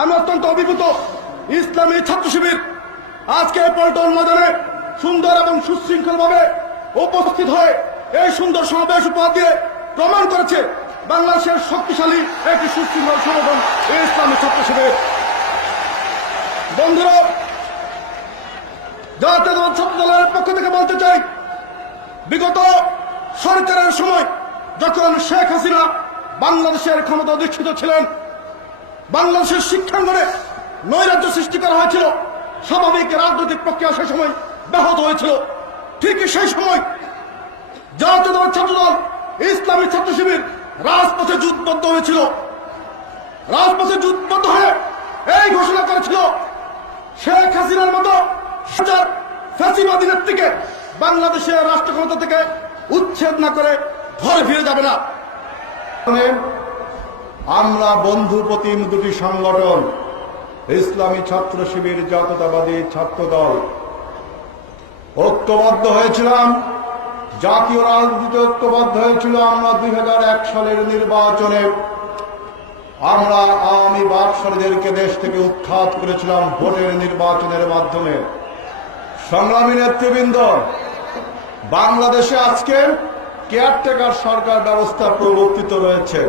আমি অত্যন্ত অভিভূত। ইসলামী ছাত্র শিবির আজকে পল্টন ময়দানে সুন্দর এবং সুশৃঙ্খল ভাবে উপস্থিত হয়ে এই সুন্দর সমাবেশ উপহার দিয়ে প্রমাণ করেছে বাংলাদেশের শক্তিশালী একটি সুশৃঙ্খল সংগঠন ইসলামী ছাত্র শিবির। বন্ধুরা, জাতীয়তাবাদী ছাত্র দলের পক্ষ থেকে বলতে চাই, বিগত সরকারের সময় যখন শেখ হাসিনা বাংলাদেশের ক্ষমতা অধিষ্ঠিত ছিলেন, বাংলাদেশের শিক্ষাঙ্গনে নৈরাজ্য সৃষ্টি করা হয়েছিল, স্বাভাবিক রাজনৈতিক প্রক্রিয়া সেই সময় ব্যাহত হয়েছিল। ঠিক সেই সময় জাতীয়তাবাদী ছাত্র দল ইসলামী ছাত্র শিবির রাজপথে যুদ্ধবদ্ধ হয়েছিল। রাজপথে যুদ্ধবদ্ধ হয়ে এই ঘোষণা করেছিল, শেখ হাসিনার মতো ফ্যাসিবাদী নেত্রীকে বাংলাদেশের রাষ্ট্র ক্ষমতা থেকে উচ্ছেদ না করে ঘরে ফিরে যাবে না। আমরা বন্ধুপ্রতিম দুটি সংগঠন ইসলামী ছাত্র শিবির, জাতীয়তাবাদী ছাত্র দল ঐক্যবদ্ধ হয়েছিলাম, জাতীয় রাজনীতিতে ঐক্যবদ্ধ হয়েছিল। আমরা 2001 সালের নির্বাচনে আমরা আওয়ামী বাকশালীদেরকে দেশ থেকে উৎখাত করেছিলাম ভোটের নির্বাচনের মাধ্যমে। সংগ্রামী নেতৃবৃন্দ, বাংলাদেশে আজকে কেয়ারটেকার সরকার ব্যবস্থা প্রবর্তিত রয়েছে।